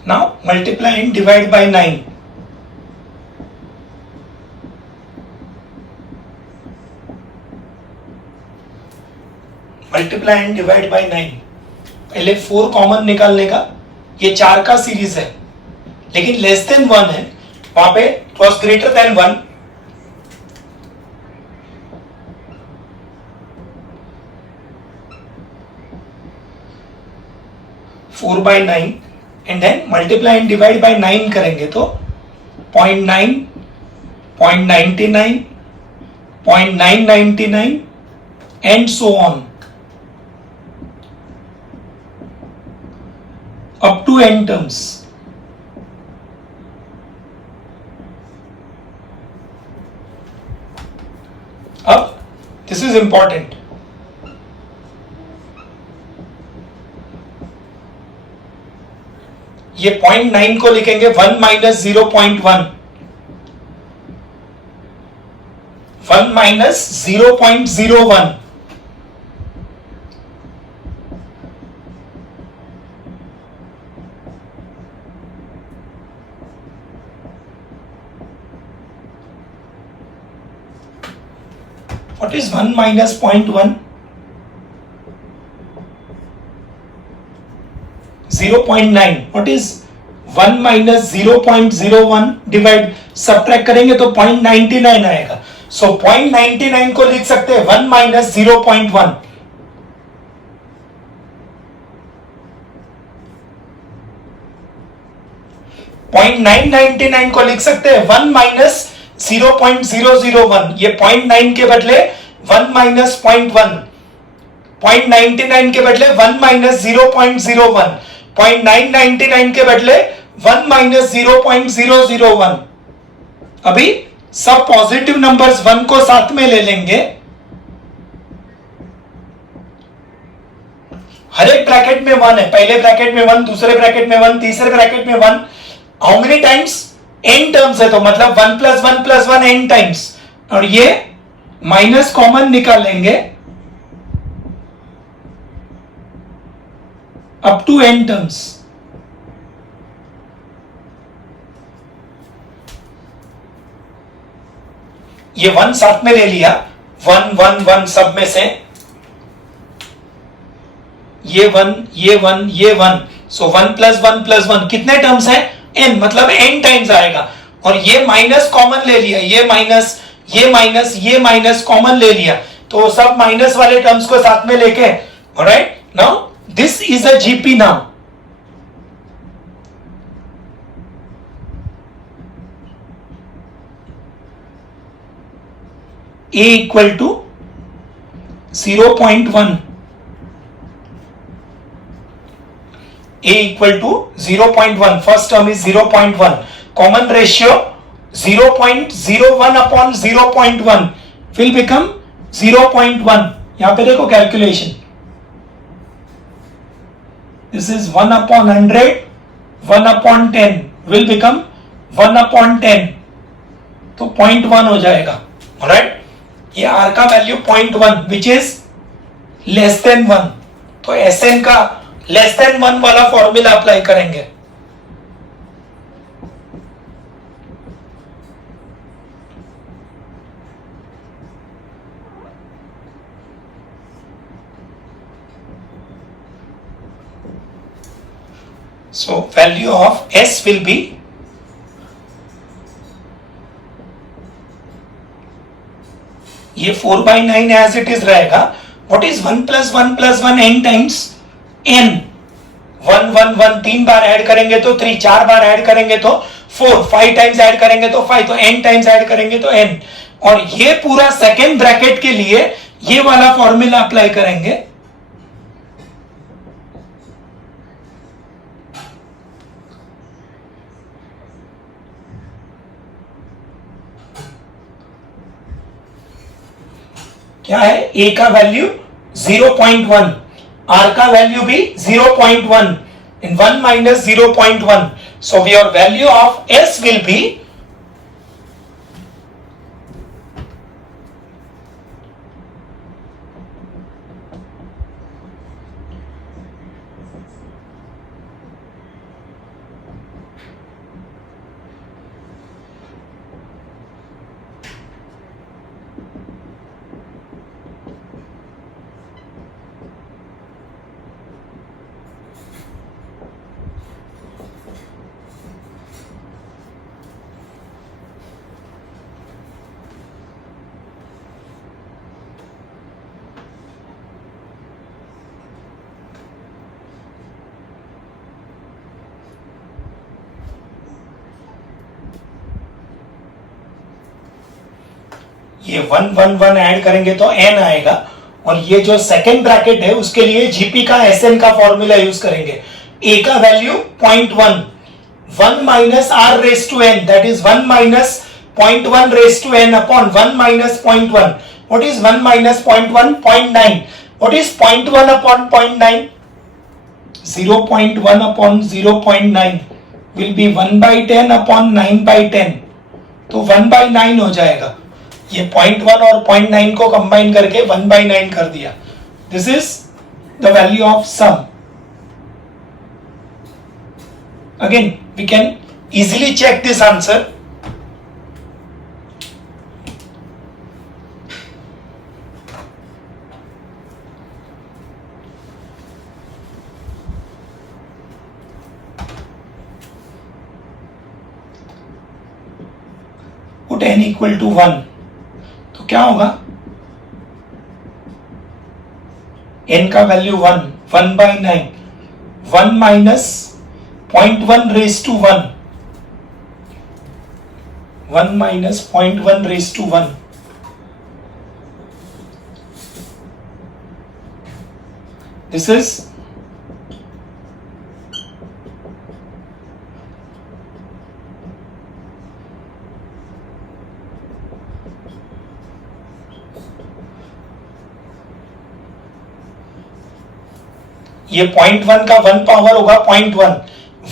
Now multiply and divide by 9. Multiply and divide by 9. पहले 4 common निकालने का. ये 4 का series है लेकिन less than 1 है, वहां पे it was greater than 1. Four by 9 and then multiply and divide by 9 करेंगे तो 0.9, 0.99, 0.999 and so on up to n terms. अब this is important. ये 0.9 को लिखेंगे 1 minus 0.1. 1 minus 0.01. What is 1 1 minus 0.1, 0.9. What is 1 minus 0.01 divide subtract करेंगे तो 0.99 आएगा. सो 0.99 को लिख सकते हैं 1 minus 0.1. पॉइंट 999 को लिख सकते हैं 1 माइनस 0.001. ये 0.9 के बदले 1 माइनस 0.1. 0.99 के बदले 1 माइनस 0.01. 0.999 के बदले 1 माइनस 0.001. अभी सब पॉजिटिव नंबर्स 1 को साथ में ले लेंगे. हर एक ब्रैकेट में 1 है. पहले ब्रैकेट में 1, दूसरे ब्रैकेट में 1, तीसरे ब्रैकेट में 1. How many times? n terms है, तो मतलब 1 प्लस 1 प्लस 1 n टाइम्स. और ये माइनस कॉमन निकालेंगे अप टू n टर्म्स. ये 1 साथ में ले लिया. 1 1 1 सब में से ये 1 ये 1 ये 1. सो 1 प्लस 1 प्लस 1 कितने टर्म्स है? n, मतलब n टाइम्स आएगा. और ये माइनस कॉमन ले लिया. ये माइनस ये माइनस ये माइनस कॉमन ले लिया, तो सब माइनस वाले टर्म्स को साथ में लेके. Alright, now this is a GP. Now a equal to 0.1. a equal to 0.1. first term is 0.1. common ratio 0.01 upon 0.1 will become 0.1. यहां पे देखो calculation. this is 1 upon 100, 1 upon 10 will become 1 upon 10. तो 0.1 हो जाएगा. ऑलराइट, ये r का value 0.1 which is less than 1. तो Sn का लेस देन 1 वाला फॉर्मूला अप्लाई करेंगे. So value of S will be ये 4/9 as it is रहेगा. What is 1 plus 1 plus 1 n times n? 1 1 1 3 bar add करेंगे तो 3, 4 बार ऐड करेंगे तो 4, 5 टाइम्स ऐड करेंगे तो 5, तो n टाइम्स ऐड करेंगे तो n. और ये पूरा सेकेंड ब्रैकेट के लिए ये वाला फॉर्मूला अप्लाई करेंगे. क्या है? a का वैल्यू 0.1, r का वैल्यू भी 0.1 in 1 minus 0.1. so your value of s will be ये 1 1 1 ऐड करेंगे तो n आएगा. और ये जो सेकेंड ब्रैकेट है उसके लिए जीपी का Sn का फॉर्मूला यूज करेंगे. a का value 0.1, 1 minus r raised to n, that is 1 minus 0.1 raised to n upon 1 minus 0.1. what is 1 minus 0.1? 0.9. what is 0.1 upon 0.9? 0.1 upon 0.9 will be 1 by 10 upon 9 by 10. तो 1 by 9 हो जाएगा. ये 0.1 और 0.9 को combine करके 1 by 9 कर दिया. This is the value of sum. Again we can easily check this answer. Put n equal to 1, तो क्या होगा, n का value 1/9, 1 minus 0.1 raise to 1, 1 minus 0.1 raise to 1, this is ये 0.1 का 1 पावर होगा 0.1,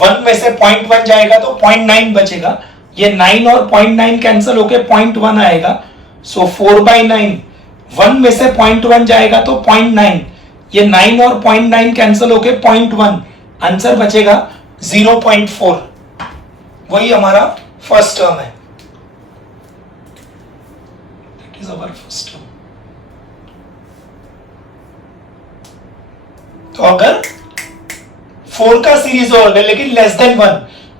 1 में से 0.1 जाएगा तो 0.9 बचेगा, ये 9 और 0.9 कैंसिल होके 0.1 आएगा, सो 4/9, 1 में से 0.1 जाएगा तो 0.9, ये 9 और 0.9 कैंसिल होके 0.1, आंसर बचेगा 0.4, वही हमारा फर्स्ट टर्म है, that is our first term. तो अगर 4 का सीरीज हो लेकिन लेस देन 1,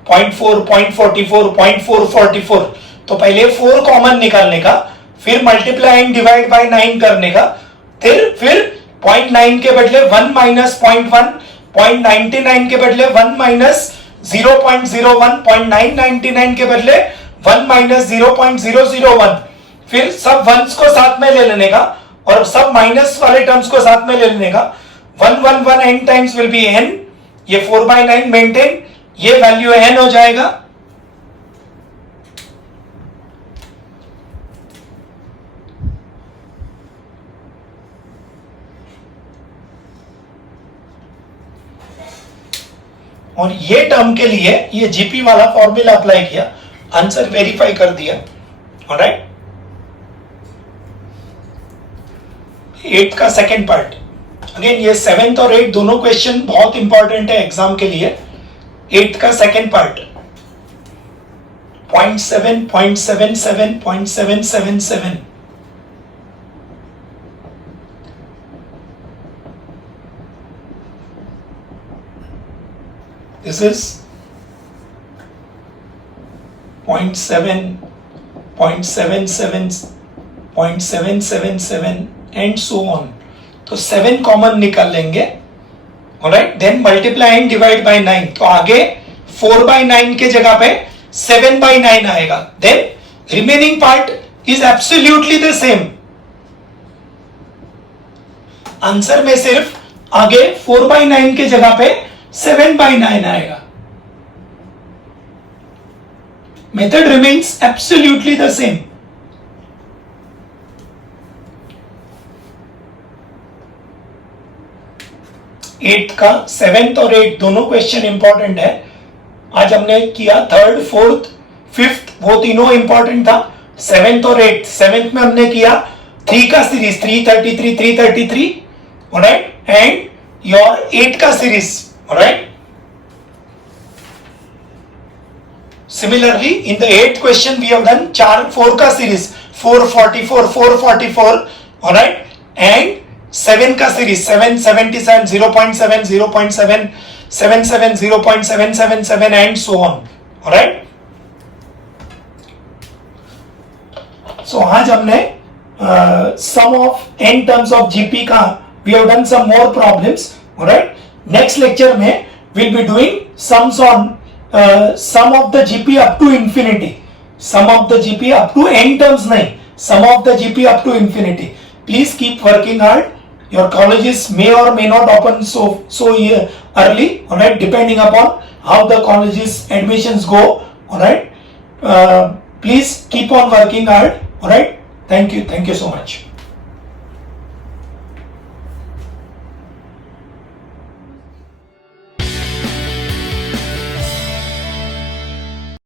0.4, 0.44, 0.444, तो पहले 4 कॉमन निकालने का, फिर मल्टीप्लाई एंड डिवाइड बाय 9 करने का, फिर 0.9 के बदले 1 माइनस 0.1, 0.99 के बदले 1 माइनस 0.01, 0.999 के बदले 1 माइनस 0.001, फिर सब वंस को साथ में ले लेने का और सब माइनस वाले टर्म्स को साथ में ले लेने का, 1 n times will be n, ये 4/9 मेंटेन, ये वैल्यू n हो जाएगा, और ये टर्म के लिए ये जीपी वाला फॉर्मूला अप्लाई किया, आंसर वेरीफाई कर दिया, ऑलराइट। 8 का सेकेंड पार्ट, अगेन ये 7th और 8 दोनों क्वेश्चन बहुत इंपॉर्टेंट है एग्जाम के लिए। 8 का second part 0.7, 0.77, 0.777, this is 0.7, 0.77, 0.777 and so on, तो 7 कॉमन निकाल लेंगे, alright, then multiply and divide by 9, तो आगे 4/9 के जगह पे 7/9 आएगा, then remaining part is absolutely the same, answer में सिर्फ आगे 4/9 के जगह पे 7/9 आएगा, method remains absolutely the same. Eight का 7th और 8 दोनों क्वेश्चन इंपॉर्टेंट है, आज हमने किया 3rd, 4th, 5th, वो तीनों इंपॉर्टेंट था, 7th और 8, 7th में हमने किया 3 का सीरीज 333, 333, ऑलराइट, एंड योर 8 का series, alright. Similarly, in the 8th question we have done 4 का सीरीज 444, 444, alright, and 7 का series 777, 0.7, 0.7, 77, 0.777 and so on, alright. So आज हमने sum of n terms of GP का we have done some more problems, alright. Next lecture में we'll be doing sums on sum of the GP up to infinity, sum of the GP up to n terms नहीं, sum of the GP up to infinity. Please keep working hard. Your colleges may or may not open so early, alright, depending upon how the colleges admissions go, alright. Please keep on working hard, alright. Thank you so much.